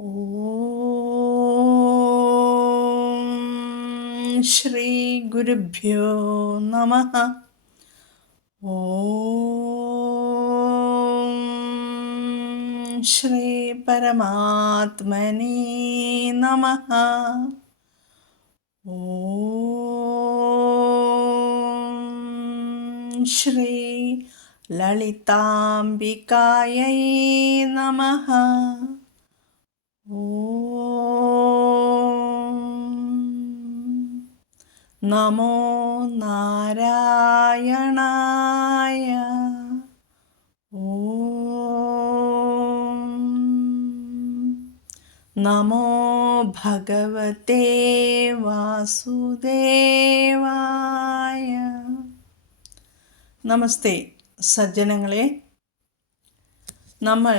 ഓം ശ്രീ ഗുരുഭ്യോ നമഃ. ഓം ശ്രീ പരമാത്മനേ നമഃ. ഓം ശ്രീ ലളിതാംബികായൈ നമഃ. ഓം നമോ നാരായണായ. ഓം നമോ ഭഗവതേ വാസുദേവായ. നമസ്തേ സജ്ജനങ്ങളെ, നമ്മൾ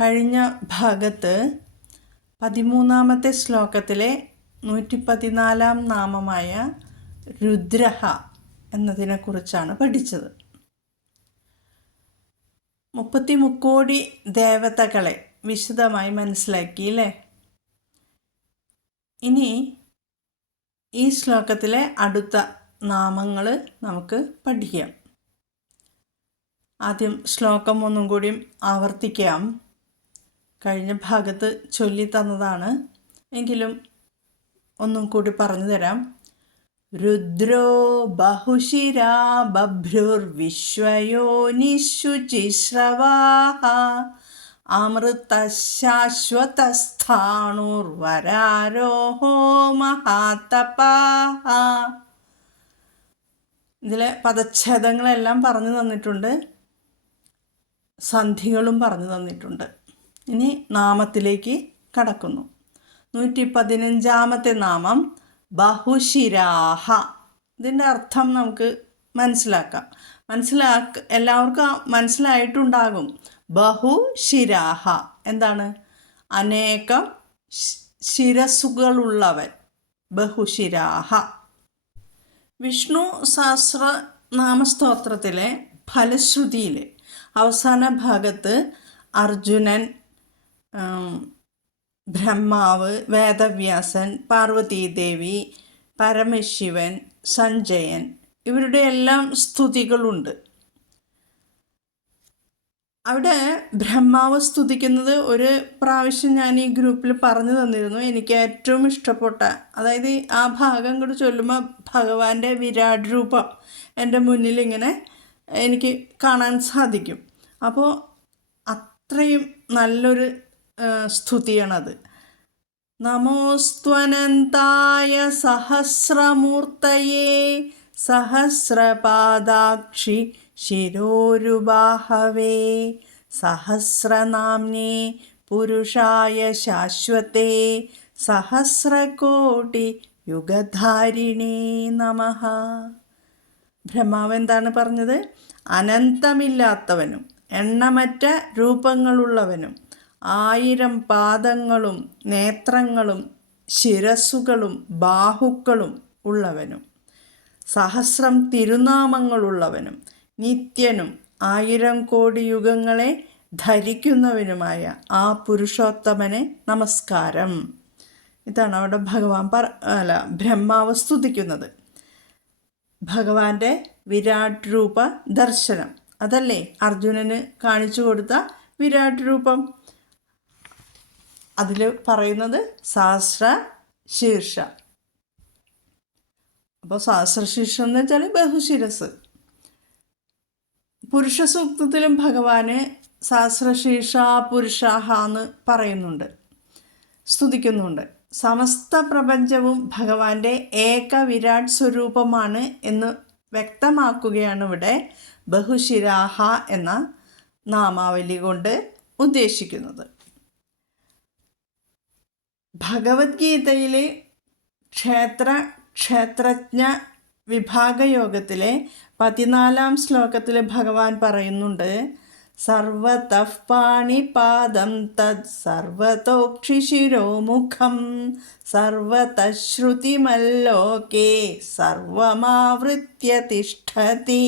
കഴിഞ്ഞ ഭാഗത്ത് 13-ാമത്തെ ശ്ലോകത്തിലെ 114-ാം നാമമായ രുദ്രഹ എന്നതിനെക്കുറിച്ചാണ് പഠിച്ചത്. 33 കോടി ദേവതകളെ വിശദമായി മനസ്സിലാക്കിയില്ലേ? ഇനി ഈ ശ്ലോകത്തിലെ അടുത്ത നാമങ്ങൾ നമുക്ക് പഠിക്കാം. ആദ്യം ശ്ലോകം ഒന്നും കൂടി ആവർത്തിക്കാം. കഴിഞ്ഞ ഭാഗത്ത് ചൊല്ലി തന്നതാണ്, എങ്കിലും ഒന്നും കൂടി പറഞ്ഞു തരാം. രുദ്രോ ബഹുശിരാ ബഭ്രുർവിശ്വയോനിശുചിശ്രവാഃ അമൃതശാശ്വതസ്ഥാണുർവരാരോഹോ മഹാതപാഃ. ഇതിലെ പദച്ഛേദങ്ങളെല്ലാം പറഞ്ഞു തന്നിട്ടുണ്ട്, സന്ധികളും പറഞ്ഞു തന്നിട്ടുണ്ട്. ഇനി നാമത്തിലേക്ക് കടക്കുന്നു. 115-ാമത്തെ നാമം ബഹുശിരാഹ. ഇതിൻ്റെ അർത്ഥം നമുക്ക് മനസ്സിലാക്കാം. എല്ലാവർക്കും മനസ്സിലായിട്ടുണ്ടാകും. ബഹുശിരാഹ എന്താണ്? അനേകം ശിരസ്സുകളുള്ളവൻ. ബഹുശിരാഹ. വിഷ്ണു സഹസ്രനാമസ്തോത്രത്തിലെ ഫലശ്രുതിയിലെ അവസാന ഭാഗത്ത് അർജുനൻ, ബ്രഹ്മാവ്, വേദവ്യാസൻ, പാർവതീദേവി, പരമശിവൻ, സഞ്ജയൻ, ഇവരുടെ എല്ലാം സ്തുതികളുണ്ട്. അവിടെ ബ്രഹ്മാവ് സ്തുതിക്കുന്നത് ഒരു പ്രാവശ്യം ഞാൻ ഈ ഗ്രൂപ്പിൽ പറഞ്ഞു തന്നിരുന്നു. എനിക്ക് ഏറ്റവും ഇഷ്ടപ്പെട്ട, അതായത് ആ ഭാഗം കൂടി ചൊല്ലുമ്പോൾ ഭഗവാന്റെ വിരാട് രൂപം എൻ്റെ മുന്നിൽ ഇങ്ങനെ എനിക്ക് കാണാൻ സാധിക്കും. അപ്പോൾ അത്രയും നല്ലൊരു സ്തുതിയാണത്. നമോസ്ത്വനന്തായ സഹസ്രമൂർത്തയേ സഹസ്രപാദാക്ഷി ശിരോരുബാഹവേ സഹസ്രനാമ്നേ പുരുഷായ ശാശ്വതേ സഹസ്രകോടി യുഗധാരിണേ നമഃ. ബ്രഹ്മാവ് എന്താണ് പറഞ്ഞത്? അനന്തമില്ലാത്തവനും എണ്ണമറ്റ രൂപങ്ങളുള്ളവനും 1000 പാദങ്ങളും നേത്രങ്ങളും ശിരസ്സുകളും ബാഹുക്കളും ഉള്ളവനും 1000 തിരുനാമങ്ങളുള്ളവനും നിത്യനും 1000 കോടി യുഗങ്ങളെ ധരിക്കുന്നവനുമായ ആ പുരുഷോത്തമനെ നമസ്കാരം. ഇതാണ് അവിടെ ബ്രഹ്മാവ് സ്തുതിക്കുന്നത്. ഭഗവാന്റെ വിരാട് രൂപ ദർശനം, അതല്ലേ അർജുനന് കാണിച്ചു കൊടുത്ത വിരാട് രൂപം. അതിൽ പറയുന്നത് സഹസ്ര ശീർഷ. അപ്പോൾ സഹസ്രശീർഷം എന്ന് വെച്ചാൽ ബഹുശിരസ്. പുരുഷ സൂക്തത്തിലും ഭഗവാന് സഹസ്രശീർഷ പുരുഷാഹ എന്ന് പറയുന്നുണ്ട്, സ്തുതിക്കുന്നുണ്ട്. സമസ്ത പ്രപഞ്ചവും ഭഗവാന്റെ ഏക വിരാട് സ്വരൂപമാണ് എന്ന് വ്യക്തമാക്കുകയാണ് ഇവിടെ ബഹുശിരാഹ എന്ന നാമാവലി കൊണ്ട് ഉദ്ദേശിക്കുന്നത്. ഭഗവത്ഗീതയിലെ ക്ഷേത്രജ്ഞ വിഭാഗയോഗത്തിലെ 14-ാം ശ്ലോകത്തിൽ ഭഗവാൻ പറയുന്നുണ്ട്, സർവതഃ പാണിപാദം തത് സർവതോക്ഷിശിരോമുഖം സർവതഃ ശ്രുതിമല്ലോകേ സർവമാവൃത്യ തിഷ്ഠതി.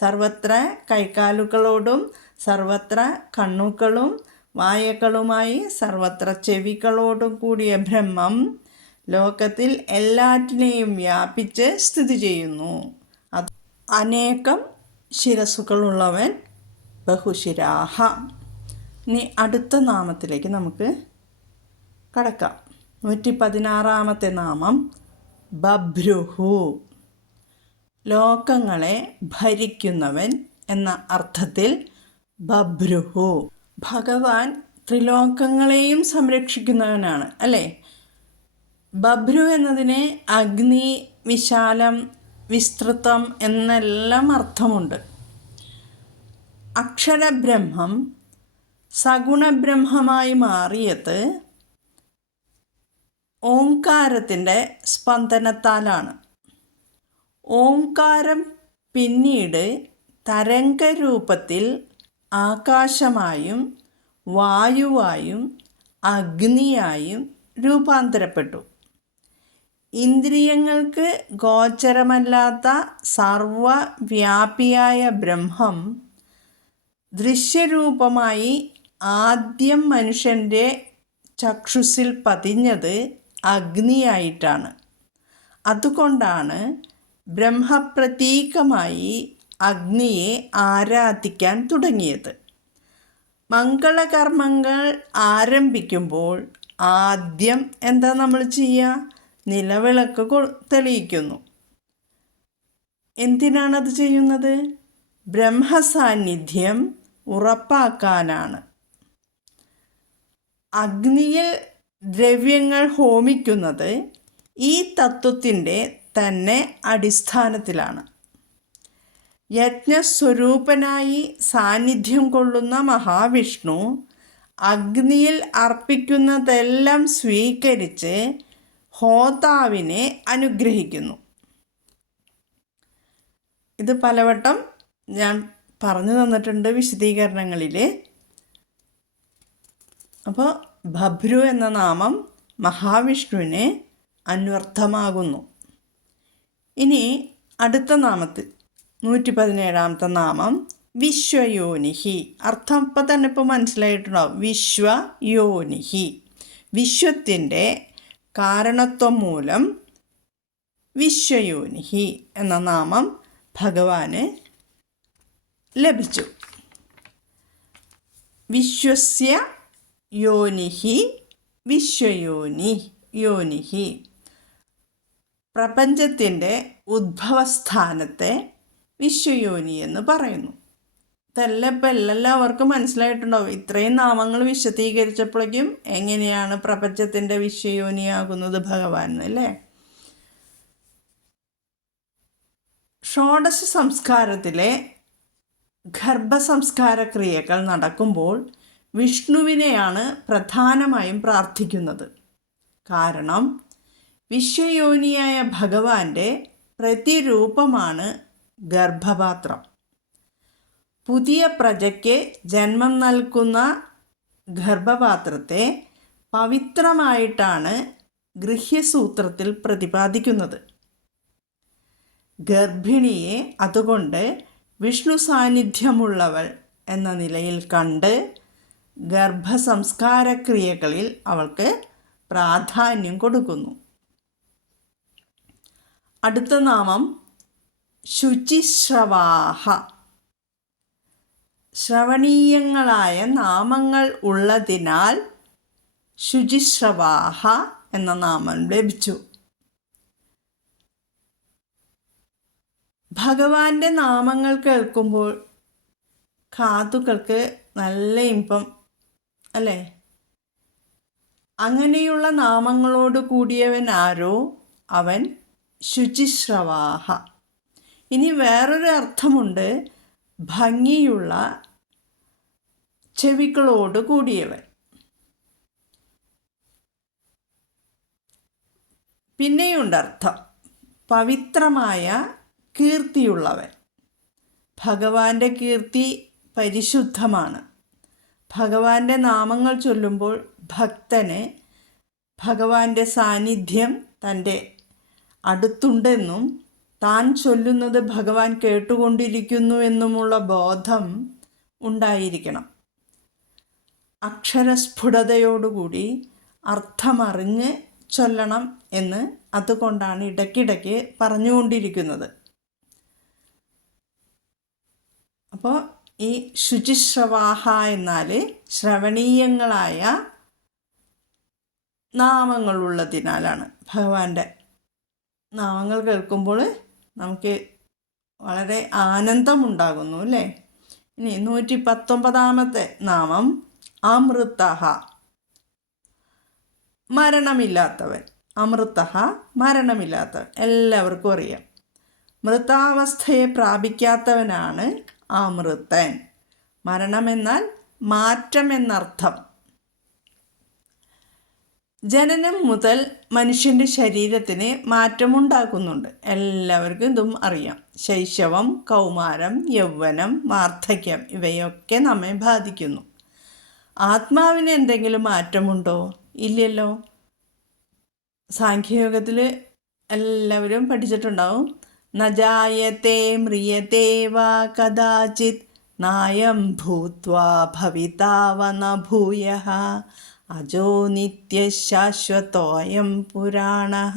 സർവത്ര കൈകാലുകളോടും സർവത്ര കണ്ണുകളും വായക്കളുമായി സർവത്ര ചെവികളോടും കൂടിയ ബ്രഹ്മം ലോകത്തിൽ എല്ലാറ്റിനെയും വ്യാപിച്ച് സ്ഥിതി ചെയ്യുന്നു. അനേകം ശിരസുകളുള്ളവൻ ബഹുശിരാഹ. ഇനി അടുത്ത നാമത്തിലേക്ക് നമുക്ക് കടക്കാം. 116-ാമത്തെ നാമം ബഭ്രുഹു. ലോകങ്ങളെ ഭരിക്കുന്നവൻ എന്ന അർത്ഥത്തിൽ ബഭ്രുഹു. ഭഗവാൻ ത്രിലോകങ്ങളെയും സംരക്ഷിക്കുന്നവനാണ് അല്ലേ? ബഭ്രു എന്നതിന് അഗ്നി, വിശാലം, വിസ്തൃതം എന്നെല്ലാം അർത്ഥമുണ്ട്. അക്ഷരബ്രഹ്മം സഗുണബ്രഹ്മമായി മാറിയത് ഓംകാരത്തിൻ്റെ സ്പന്ദനത്താലാണ്. ഓംകാരം പിന്നീട് തരംഗരൂപത്തിൽ ആകാശമായും വായുവായും അഗ്നിയായും രൂപാന്തരപ്പെട്ടു. ഇന്ദ്രിയങ്ങൾക്ക് ഗോചരമല്ലാത്ത സർവവ്യാപിയായ ബ്രഹ്മം ദൃശ്യരൂപമായി ആദ്യം മനുഷ്യൻ്റെ ചക്ഷുസിൽ പതിഞ്ഞത് അഗ്നിയായിട്ടാണ്. അതുകൊണ്ടാണ് ബ്രഹ്മപ്രതീകമായി അഗ്നിയെ ആരാധിക്കാൻ തുടങ്ങിയത്. മംഗളകർമ്മങ്ങൾ ആരംഭിക്കുമ്പോൾ ആദ്യം എന്താ നമ്മൾ ചെയ്യുക? നിലവിളക്ക് തെളിയിക്കുന്നു. എന്തിനാണത് ചെയ്യുന്നത്? ബ്രഹ്മസാന്നിധ്യം ഉറപ്പാക്കാനാണ്. അഗ്നിയിൽ ദ്രവ്യങ്ങൾ ഹോമിക്കുന്നത് ഈ തത്വത്തിൻ്റെ തന്നെ അടിസ്ഥാനത്തിലാണ്. യജ്ഞസ്വരൂപനായി സാന്നിധ്യം കൊള്ളുന്ന മഹാവിഷ്ണു അഗ്നിയിൽ അർപ്പിക്കുന്നതെല്ലാം സ്വീകരിച്ച് ഹോതാവിനെ അനുഗ്രഹിക്കുന്നു. ഇത് പലവട്ടം ഞാൻ പറഞ്ഞു തന്നിട്ടുണ്ട് വിശദീകരണങ്ങളിൽ. അപ്പോൾ ബഭ്രു എന്ന നാമം മഹാവിഷ്ണുവിന് അന്വർത്ഥമാകുന്നു. ഇനി അടുത്ത നാമത്തിൽ 117-ാമത്തെ നാമം വിശ്വയോനിഹി. അർത്ഥം ഇപ്പം തന്നെ ഇപ്പോൾ മനസ്സിലായിട്ടുണ്ടാവും. വിശ്വയോനിഹി, വിശ്വത്തിൻ്റെ കാരണത്വം മൂലം വിശ്വയോനിഹി എന്ന നാമം ഭഗവാന് ലഭിച്ചു. വിശ്വസ്യ യോനിഹി വിശ്വയോനിഹി. പ്രപഞ്ചത്തിൻ്റെ ഉദ്ഭവസ്ഥാനത്തെ വിശ്വയോനി എന്ന് പറയുന്നു. ഇതെല്ലാം ഇപ്പം എല്ലാവർക്കും മനസ്സിലായിട്ടുണ്ടാവും. ഇത്രയും നാമങ്ങൾ വിശദീകരിച്ചപ്പോഴേക്കും എങ്ങനെയാണ് പ്രപഞ്ചത്തിൻ്റെ വിശ്വയോനിയാകുന്നത് ഭഗവാൻ അല്ലേ? ഷോഡശ സംസ്കാരത്തിലെ ഗർഭസംസ്കാര ക്രിയകൾ നടക്കുമ്പോൾ വിഷ്ണുവിനെയാണ് പ്രധാനമായും പ്രാർത്ഥിക്കുന്നത്. കാരണം വിശ്വയോനിയായ ഭഗവാന്റെ പ്രതിരൂപമാണ് ഗർഭപാത്രം. പുതിയ പ്രജയ്ക്ക് ജന്മം നൽകുന്ന ഗർഭപാത്രത്തെ പവിത്രമായിട്ടാണ് ഗൃഹ്യസൂത്രത്തിൽ പ്രതിപാദിക്കുന്നത്. ഗർഭിണിയെ അതുകൊണ്ട് വിഷ്ണു സാന്നിധ്യമുള്ളവൾ എന്ന നിലയിൽ കണ്ട് ഗർഭസംസ്കാരക്രിയകളിൽ അവൾക്ക് പ്രാധാന്യം കൊടുക്കുന്നു. അടുത്ത നാമം ശുചിശ്രവാഹ. ശ്രവണീയങ്ങളായ നാമങ്ങൾ ഉള്ളതിനാൽ ശുചിശ്രവാഹ എന്ന നാമം ലഭിച്ചു. ഭഗവാന്റെ നാമങ്ങൾ കേൾക്കുമ്പോൾ കാതുകൾക്ക് നല്ല ഇമ്പം അല്ലേ? അങ്ങനെയുള്ള നാമങ്ങളോട് കൂടിയവൻ ആരോ അവൻ ശുചിശ്രവാഹ. ഇനി വേറൊരു അർത്ഥമുണ്ട്, ഭംഗിയുള്ള ചെവികളോട് കൂടിയവൻ. പിന്നെയുണ്ട് അർത്ഥം പവിത്രമായ കീർത്തിയുള്ളവൻ. ഭഗവാന്റെ കീർത്തി പരിശുദ്ധമാണ്. ഭഗവാന്റെ നാമങ്ങൾ ചൊല്ലുമ്പോൾ ഭക്തന് ഭഗവാന്റെ സാന്നിധ്യം തൻ്റെ അടുത്തുണ്ടെന്നും താൻ ചൊല്ലുന്നത് ഭഗവാൻ കേട്ടുകൊണ്ടിരിക്കുന്നു എന്നുമുള്ള ബോധം ഉണ്ടായിരിക്കണം. അക്ഷരസ്ഫുടതയോടുകൂടി അർത്ഥമറിഞ്ഞ് ചൊല്ലണം എന്ന് അതുകൊണ്ടാണ് ഇടയ്ക്കിടയ്ക്ക് പറഞ്ഞുകൊണ്ടിരിക്കുന്നത്. അപ്പോൾ ഈ ശുചിശ്രവാഹ എന്നാൽ ശ്രവണീയങ്ങളായ നാമങ്ങളുള്ളതിനാലാണ്. ഭഗവാന്റെ നാമങ്ങൾ കേൾക്കുമ്പോൾ നമുക്ക് വളരെ ആനന്ദമുണ്ടാകുന്നു അല്ലേ. ഇനി 119 നാമം അമൃതഃ, മരണമില്ലാത്തവൻ. അമൃതഃ മരണമില്ലാത്തവൻ, എല്ലാവർക്കും അറിയാം. മൃതാവസ്ഥയെ പ്രാപിക്കാത്തവനാണ് അമൃതൻ. മരണമെന്നാൽ മാറ്റം എന്നർത്ഥം. ജനനം മുതൽ മനുഷ്യൻ്റെ ശരീരത്തിന് മാറ്റമുണ്ടാക്കുന്നുണ്ട്. എല്ലാവർക്കും ഇതും അറിയാം. ശൈശവം, കൗമാരം, യൗവനം, വാർദ്ധക്യം ഇവയൊക്കെ നമ്മെ ബാധിക്കുന്നു. ആത്മാവിന് എന്തെങ്കിലും മാറ്റമുണ്ടോ? ഇല്ലല്ലോ. സാഖ്യയോഗത്തിൽ എല്ലാവരും പഠിച്ചിട്ടുണ്ടാവും. നജായത്തെ മ്രിയത്തെ വാ കദാചിത് നായം ഭൂത്വാ ഭവിതാവ ന ഭൂയഃ അജോ നിത്യശാശ്വതോയം പുരാണഃ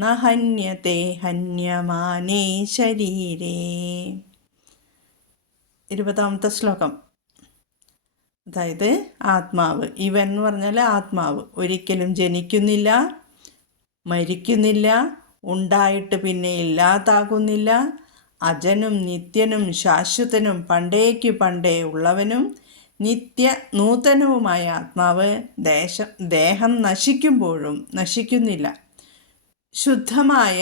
ന ഹന്യത്തെ ഹന്യമാനേ ശരീരേ. 20ാമത്തെ ശ്ലോകം. അതായത് ആത്മാവ്, ഇവൻ എന്ന് പറഞ്ഞാൽ ആത്മാവ് ഒരിക്കലും ജനിക്കുന്നില്ല, മരിക്കുന്നില്ല, ഉണ്ടായിട്ട് പിന്നെ ഇല്ലാതാകുന്നില്ല. അജനും നിത്യനും ശാശ്വതനും പണ്ടേക്കു പണ്ടേ ഉള്ളവനും നിത്യ നൂതനവുമായ ആത്മാവ് ദേഹം നശിക്കുമ്പോഴും നശിക്കുന്നില്ല. ശുദ്ധമായ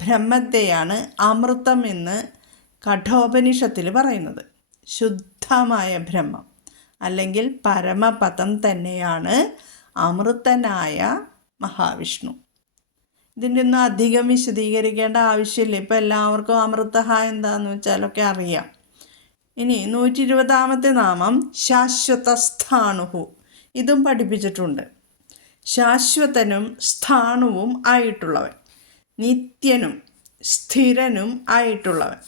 ബ്രഹ്മത്തെയാണ് അമൃതം എന്ന് കഠോപനിഷത്തിൽ പറയുന്നത്. ശുദ്ധമായ ബ്രഹ്മം അല്ലെങ്കിൽ പരമപദം തന്നെയാണ് അമൃതനായ മഹാവിഷ്ണു. ഇതിൻ്റെ ഒന്നും അധികം വിശദീകരിക്കേണ്ട ആവശ്യമില്ല. ഇപ്പം എല്ലാവർക്കും അമൃതഃ എന്താണെന്ന് വെച്ചാലൊക്കെ അറിയാം. ഇനി 120ാമത്തെ നാമം ശാശ്വതസ്ഥാണുഹു. ഇതും പഠിപ്പിച്ചിട്ടുണ്ട്. ശാശ്വതനും സ്ഥാണുവും ആയിട്ടുള്ളവൻ, നിത്യനും സ്ഥിരനും ആയിട്ടുള്ളവൻ.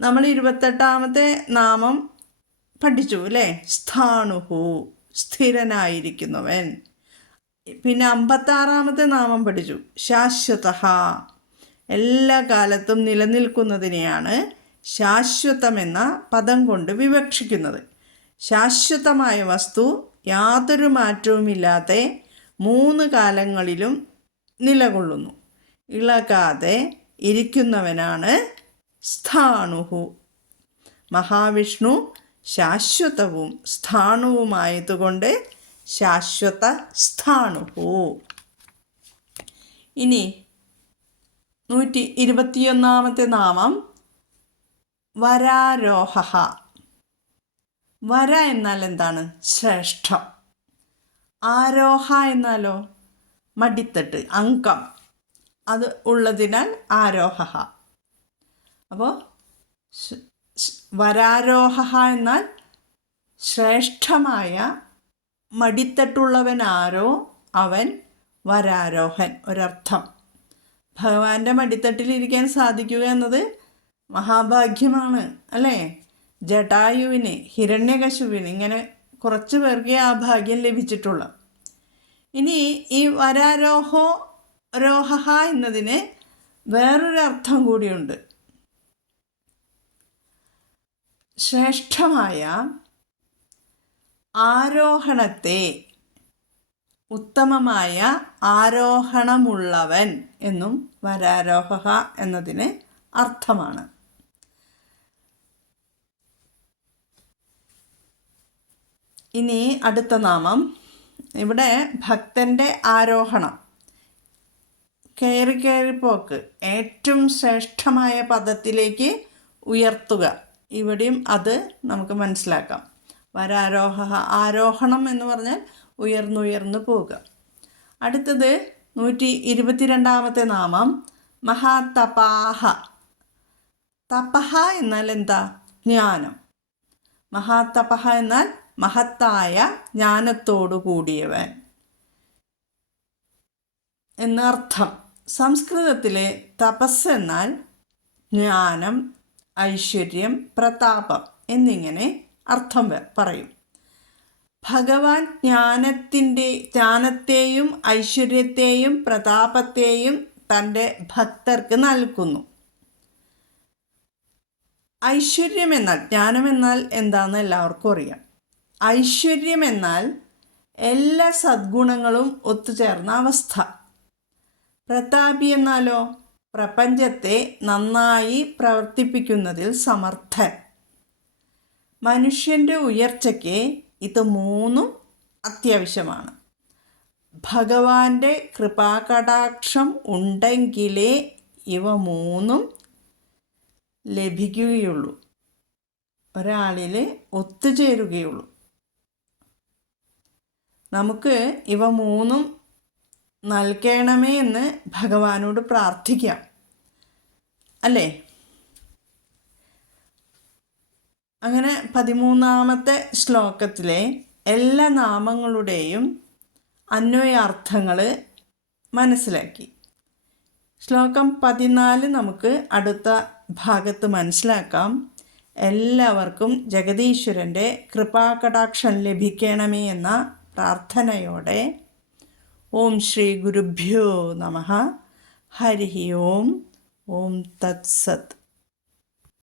നമ്മൾ 28ാമത്തെ നാമം പഠിച്ചു അല്ലേ. സ്ഥാണുഹു, സ്ഥിരനായിരിക്കുന്നവൻ. പിന്നെ 56ാമത്തെ നാമം പഠിച്ചു, ശാശ്വതഃ. എല്ലാ കാലത്തും നിലനിൽക്കുന്നതിനെയാണ് ശാശ്വതമെന്ന പദം കൊണ്ട് വിവക്ഷിക്കുന്നത്. ശാശ്വതമായ വസ്തു യാതൊരു മാറ്റവുമില്ലാതെ 3 കാലങ്ങളിലും നിലകൊള്ളുന്നു. ഇളകാതെ ഇരിക്കുന്നവനാണ് സ്ഥാണുഹു. മഹാവിഷ്ണു ശാശ്വതവും സ്ഥാണുവുമായതുകൊണ്ട് ശാശ്വത സ്ഥാണുഹു. ഇനി 121ാമത്തെ നാമം വരാരോഹഃ. വര എന്നാൽ എന്താണ്? ശ്രേഷ്ഠം. ആരോഹ എന്നാലോ മടിത്തട്ട്, അങ്കം, അത് ഉള്ളതിനാൽ ആരോഹഃ. അപ്പോൾ വരാരോഹഃ എന്നാൽ ശ്രേഷ്ഠമായ മടിത്തട്ടുള്ളവനാരോ അവൻ വരാരോഹൻ ഒരർത്ഥം. ഭഗവാന്റെ മടിത്തട്ടിലിരിക്കാൻ സാധിക്കുക എന്നത് മഹാഭാഗ്യമാണ് അല്ലേ. ജടായുവിന്, ഹിരണ്യകശുവിന്, ഇങ്ങനെ കുറച്ച് പേർക്ക് ആ ഭാഗ്യം ലഭിച്ചിട്ടുള്ളൂ. ഇനി ഈ വരാരോഹ എന്നതിന് വേറൊരു അർത്ഥം കൂടിയുണ്ട്. ശ്രേഷ്ഠമായ ആരോഹണത്തെ, ഉത്തമമായ ആരോഹണമുള്ളവൻ എന്നും വരാരോഹ എന്നതിന് അർത്ഥമാണ്. ഇനി അടുത്ത നാമം. ഇവിടെ ഭക്തൻ്റെ ആരോഹണം, കയറിപ്പോക്ക്, ഏറ്റവും ശ്രേഷ്ഠമായ പദത്തിലേക്ക് ഉയർത്തുക. ഇവിടെയും അത് നമുക്ക് മനസ്സിലാക്കാം. ആരോഹണം എന്ന് പറഞ്ഞാൽ ഉയർന്നുയർന്നു പോവുക. അടുത്തത് 122ാമത്തെ നാമം മഹാതപാഹ. തപഹ എന്നാൽ എന്താ? ജ്ഞാനം. മഹാതപഹ എന്നാൽ മഹത്തായ ജ്ഞാനത്തോടു കൂടിയവൻ എന്നർത്ഥം. സംസ്കൃതത്തിലെ തപസ് എന്നാൽ ജ്ഞാനം, ഐശ്വര്യം, പ്രതാപം എന്നിങ്ങനെ അർത്ഥം പറയും. ഭഗവാൻ ജ്ഞാനത്തെയും ഐശ്വര്യത്തെയും പ്രതാപത്തെയും തൻ്റെ ഭക്തർക്ക് നൽകുന്നു. ഐശ്വര്യമെന്നാൽ, ജ്ഞാനമെന്നാൽ എന്താണെന്ന് എല്ലാവർക്കും അറിയാം. ഐശ്വര്യമെന്നാൽ എല്ലാ സദ്ഗുണങ്ങളും ഒത്തുചേർന്ന അവസ്ഥ. പ്രതാപി എന്നാലോ പ്രപഞ്ചത്തെ നന്നായി പ്രവർത്തിപ്പിക്കുന്നതിൽ സമർത്ഥൻ. മനുഷ്യൻ്റെ ഉയർച്ചയ്ക്ക് ഇത് മൂന്നും അത്യാവശ്യമാണ്. ഭഗവാന്റെ കൃപാകടാക്ഷം ഉണ്ടെങ്കിലേ ഇവ മൂന്നും ലഭിക്കുകയുള്ളൂ, ഒരാളിൽ ഒത്തുചേരുകയുള്ളൂ. നമുക്ക് ഇവ മൂന്നും നൽകണമേ എന്ന് ഭഗവാനോട് പ്രാർത്ഥിക്കാം, അല്ലേ? അങ്ങനെ 13ാമത്തെ ശ്ലോകത്തിലെ എല്ലാ നാമങ്ങളുടെയും അന്വയാർത്ഥങ്ങൾ മനസ്സിലാക്കി. ശ്ലോകം 14 നമുക്ക് അടുത്ത ഭാഗത്ത് മനസ്സിലാക്കാം. എല്ലാവർക്കും ജഗദീശ്വരൻ്റെ കൃപാകടാക്ഷം ലഭിക്കണമേ എന്ന പ്രാർത്ഥനയോടെ ഓം ശ്രീ ഗുരുഭ്യോ നമഃ. ഹരി ഓം. ഓം തത്സത്.